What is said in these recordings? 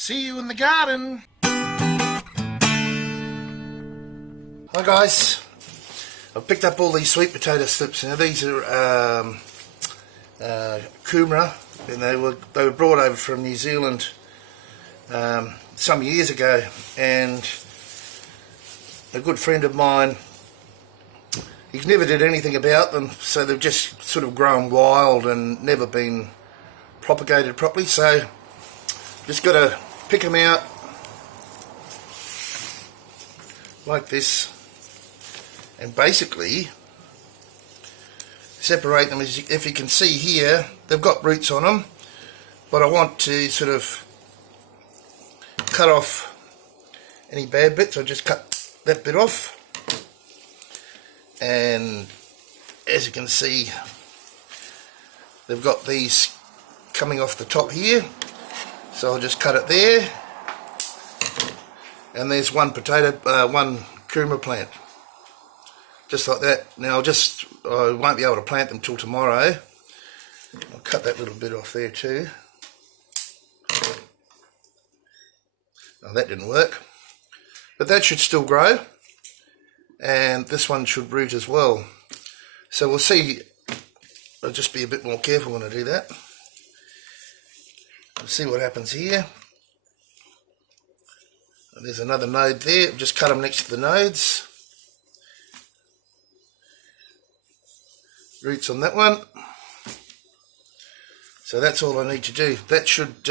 See you in the garden. Hi guys, I've picked up all these sweet potato slips. Now these are Kumara, and they were brought over from New Zealand some years ago, and a good friend of mine, he's never did anything about them, so they've just sort of grown wild and never been propagated properly. So just got to pick them out like this and basically separate them. If you can see here, they've got roots on them, but I want to sort of cut off any bad bits. I just cut that bit off, and as you can see, they've got these coming off the top here, so I'll just cut it there, and there's one Kumara plant, just like that. Now I won't be able to plant them till tomorrow. I'll cut that little bit off there too. Oh, that didn't work, but that should still grow, and this one should root as well. So we'll see. I'll just be a bit more careful when I do that. We'll see what happens here. There's another node there. Just cut them next to the nodes. Roots on that one. So that's all I need to do. That should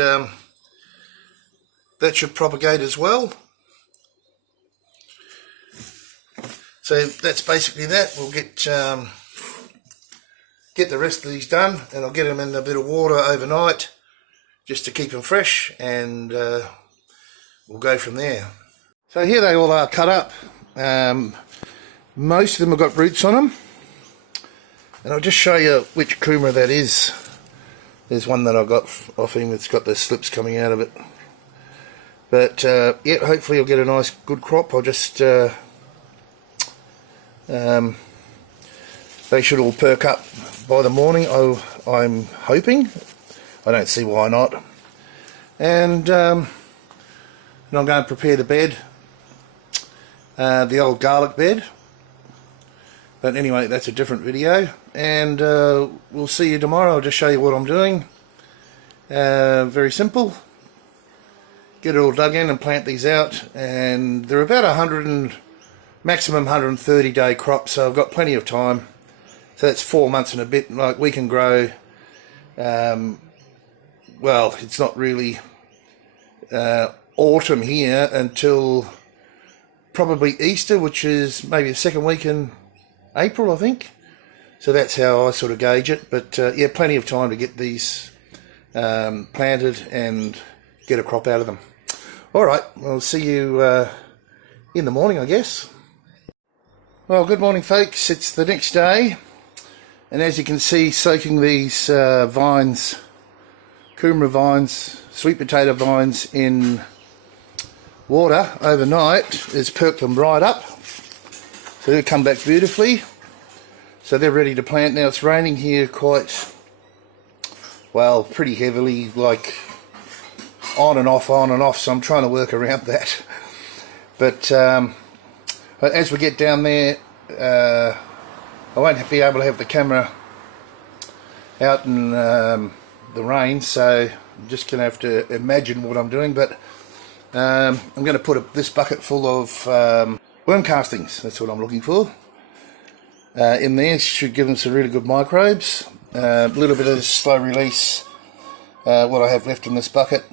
propagate as well. So that's basically that. We'll get the rest of these done, and I'll get them in a bit of water overnight just to keep them fresh, and we'll go from there. So here they all are cut up. Most of them have got roots on them, and I'll just show you which Kumara that is. There's one that I got off him. It's got the slips coming out of it. But yeah, hopefully I'll get a nice good crop. I'll just they should all perk up by the morning. I'm hoping. I don't see why not. And I'm going to prepare the bed, the old garlic bed. But anyway, that's a different video, and we'll see you tomorrow. I'll just show you what I'm doing. Very simple. Get it all dug in and plant these out, and they're about 100 maximum 130 day crop, so I've got plenty of time. So that's 4 months and a bit. Like, we can grow, well, it's not really autumn here until probably Easter, which is maybe the second week in April, I think. So that's how I sort of gauge it. But yeah, plenty of time to get these planted and get a crop out of them. Alright, I'll see you in the morning, I guess. Well, good morning folks, it's the next day, and as you can see, soaking these vines, Kumara vines, sweet potato vines, in water overnight has perked them right up. So they'll come back beautifully. So they're ready to plant. Now it's raining here quite, well, pretty heavily, like on and off, so I'm trying to work around that. But as we get down there, I won't be able to have the camera out in the rain, so I'm just going to have to imagine what I'm doing. But I'm going to put this bucket full of worm castings, that's what I'm looking for, in there. Should give them some really good microbes. A little bit of slow release, what I have left in this bucket.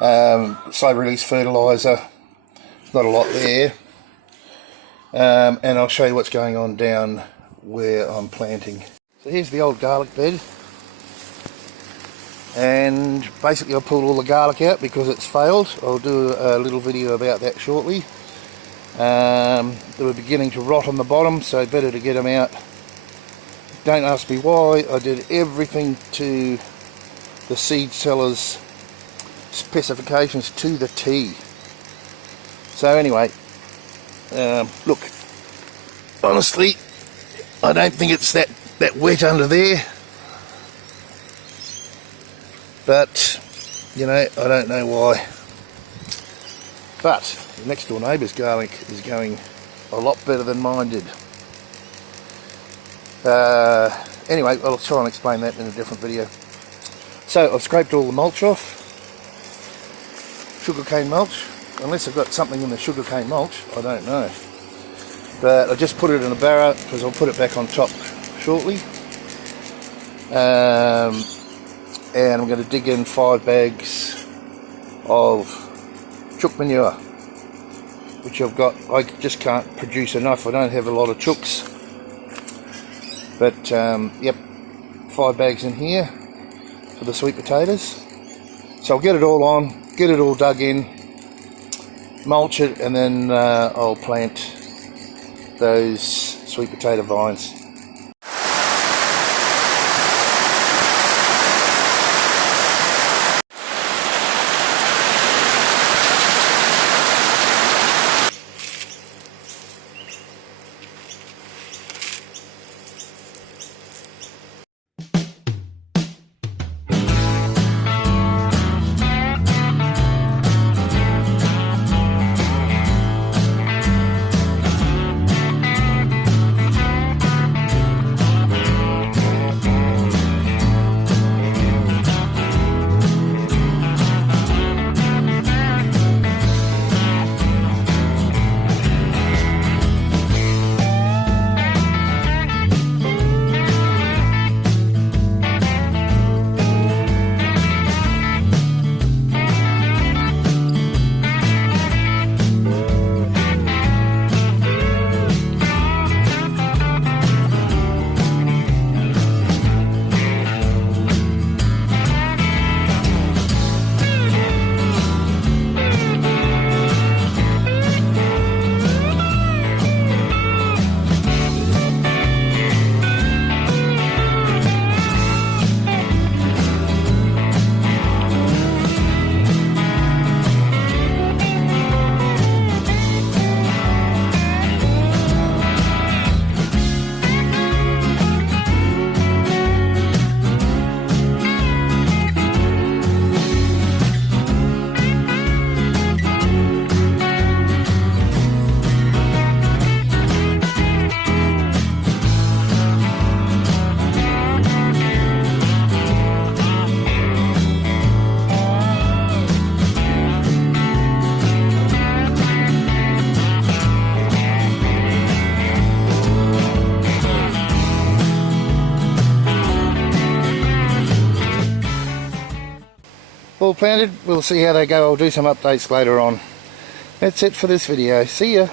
Slow release fertiliser, not a lot there. And I'll show you what's going on down where I'm planting. So here's the old garlic bed, and basically I pulled all the garlic out because it's failed. I'll do a little video about that shortly. They were beginning to rot on the bottom, so better to get them out. Don't ask me why. I did everything to the seed seller's specifications to the T. So anyway, look, honestly, I don't think it's that wet under there, but You know, I don't know why. But the next door neighbour's garlic is going a lot better than mine did. Anyway, I'll try and explain that in a different video. So I've scraped all the mulch off. Sugarcane mulch. Unless I've got something in the sugarcane mulch, I don't know. But I just put it in a barrow because I'll put it back on top shortly. And I'm going to dig in 5 bags of chook manure, which I've got. I just can't produce enough. I don't have a lot of chooks. But yep, 5 bags in here for the sweet potatoes. So I'll get it all on, get it all dug in, mulch it, and then I'll plant those sweet potato vines. All planted, we'll see how they go. I'll do some updates later on. That's it for this video. See ya.